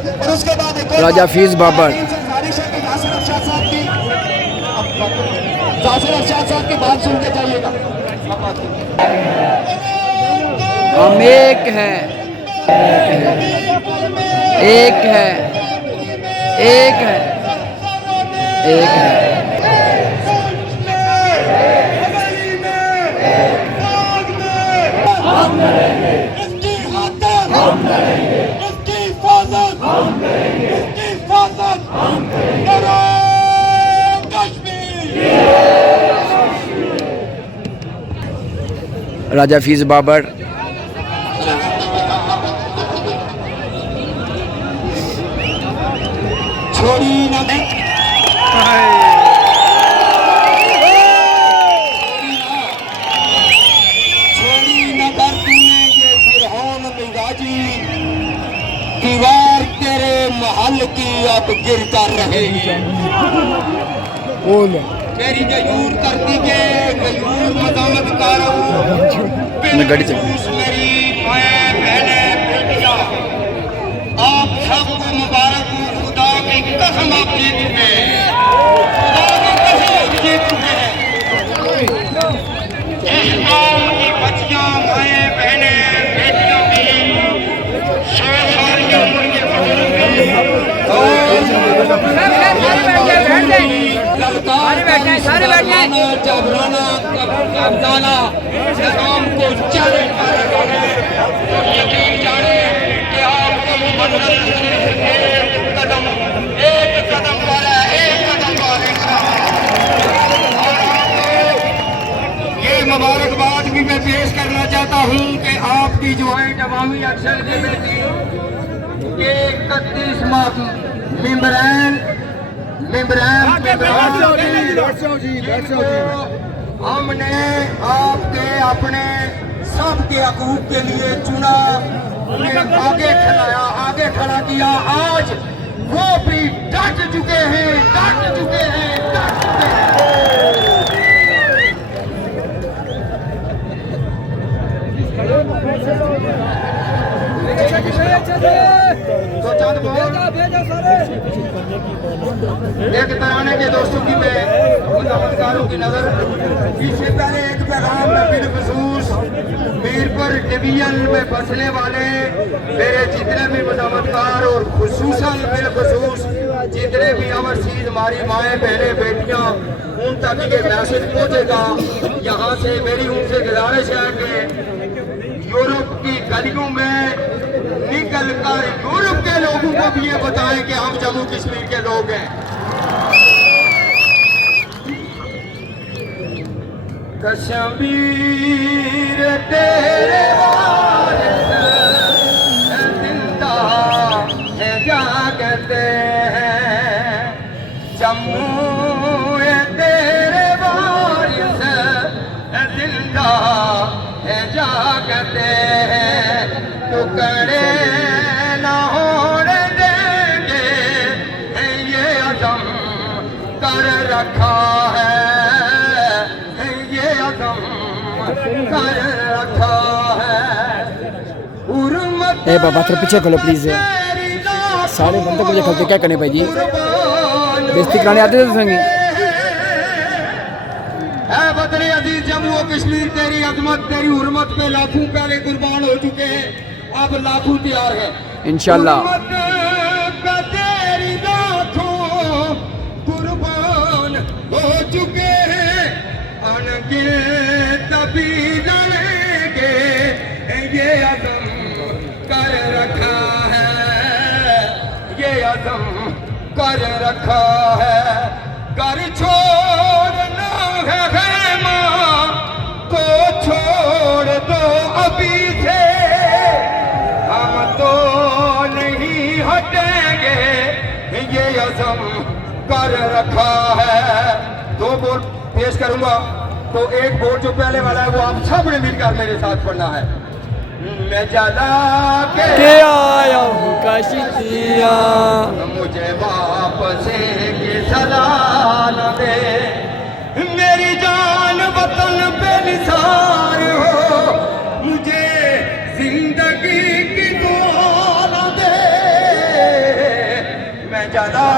और उसके बाद राजा फीस बाबर जासिर अरशाद साहब की बात सुन के जाइएगा। हम एक हैं, एक है, एक है, एक है। हम करेंगे इसकी आदत, हम करेंगे इसकी हिफाजत, हम करेंगे इसकी हिफाजत, हम करेंगे कश्मीर। राजा फीस बाबर छोड़ी न दीवार तेरे महल की अब गिर कर रहेगी। तेरी गयूर करती के गयूर मदामत कर मेरी माए बहने बेटियां, आप सबको मुबारक हो। खुदा की कसम आप जीत चुके हैं, खुदा की कसम आप जीत चुके हैं। इस कौम की बच्चियां माए बहने बेटियां भी 100 साल की उम्र के जबराना कब्जाना निजाम को चैलेंज कर रहे हैं। यकीन जाने कि आपको मुमन्नत सिर्फ एक कदम पर है, एक कदम पर और आपको ये मुबारकबाद भी मैं पेश करना चाहता हूँ कि आपकी जो है अवामी अक्सर की बेटी के 31 हमने आपके अपने सबके हकूक के लिए चुना, आगे खड़ाया, आगे खड़ा किया। आज वो भी डट चुके हैं, डट चुके हैं, डट चुके हैं। तो चंद एक तराने के दोस्तों की मैं मुजामतकारों की नजर। इससे पहले एक पैगाम में बिलखसूस मीरपुर डिवीजन में बसने वाले मेरे जितने भी मुजामतकार और खुसूसन बिलखसूस जितने भी ओवरसीज हमारी माएँ बहनें बेटियां, उन तक ये मैसेज पहुंचेगा। यहाँ से मेरी उनसे गुजारिश है कि यूरोप की गलियों में निकल कर यूरोप के लोगों को भी ये बताएं कि हम जम्मू कश्मीर के लोग हैं। कश्मीर तेरे वारिस जिंदा है जागते हैं, जम्मू तेरे वारिस जिंदा है जागते हैं, टुकड़े न होने देंगे ये अज़म कर रखा है, ये अज़म कर रखा है। ए बाबा थोड़ा पीछे खोलो प्लीज, सारे बंदे मुझे खलते क्या करने भाई जी, बेइज्जती कराने आते थे संगी। बदले अजीज जम्मू और कश्मीर तेरी अजमत तेरी हुर्मत पे लाखों पहले कुर्बान हो चुके हैं, अब लाखों तैयार है इंशाल्लाह। तेरी लाखों कुर्बान हो चुके हैं, अनगिनत भी लड़ेंगे ये अज़म कर रखा है, ये अज़म कर रखा है। कर छोड़ना है खेमा तो छोड़ दो अभी से, हम तो नहीं हटेंगे ये अज़म कर रखा है। दो बोल पेश करूंगा, तो एक बोल जो पहले वाला है वो आप सब ने मिलकर मेरे साथ पढ़ना है। मैं जला के आया हूँ काशिया, मुझे वापस की सदा न दे, मेरी जान वतन पे निसार हो, मुझे जिंदगी की दुआ न दे। जला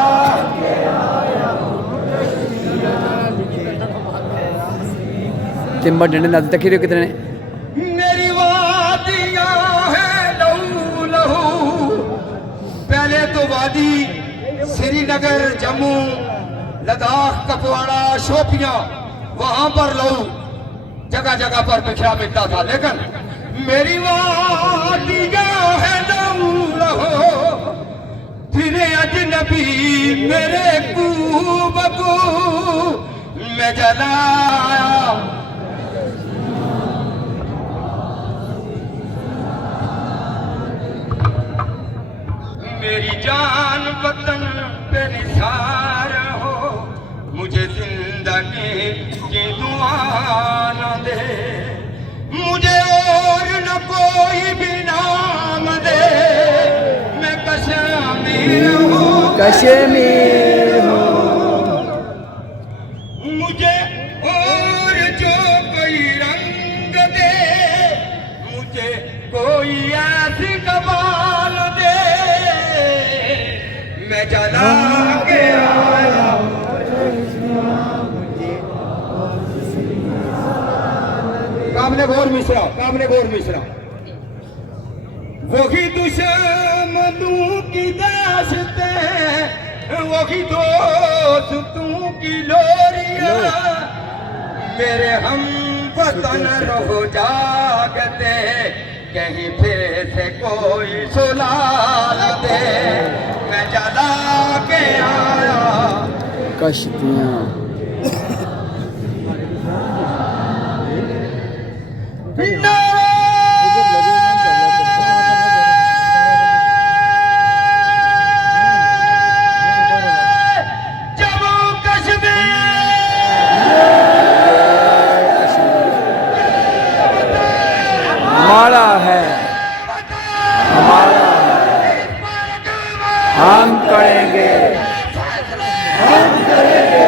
तिम्बर डंडे नाते तक ही कितने ने मेरी वादियां है लहू लहू पहले तो वादी श्रीनगर जम्मू लद्दाख कपवाड़ा शोपियां वहां पर लहू जगह जगह पर बिखरा मिलता था लेकिन मेरी वादियां है लहू लहू फिर अजनबी मेरे कूबकू मैं जलाया मेरी जान वतन पे निसार हो मुझे जिंदगी की दुआ न दे मुझे और न कोई भी नाम दे मैं कश्मीर हूँ कश्मीर हो मुझे और जो कोई रंग दे मुझे कोई ऐसी कमाल दे मैं जला के आया कामने घोर मिश्रा वही दुश्मनों की दास्ते वही दोस्तों की लोरिया मेरे हम वतन रहो जागते कहीं फिर से कोई सुला न दे मैं जला के आया कश्तियाँ जम्मू कश्मीर हमारा है हमारा है हम करेंगे हम करेंगे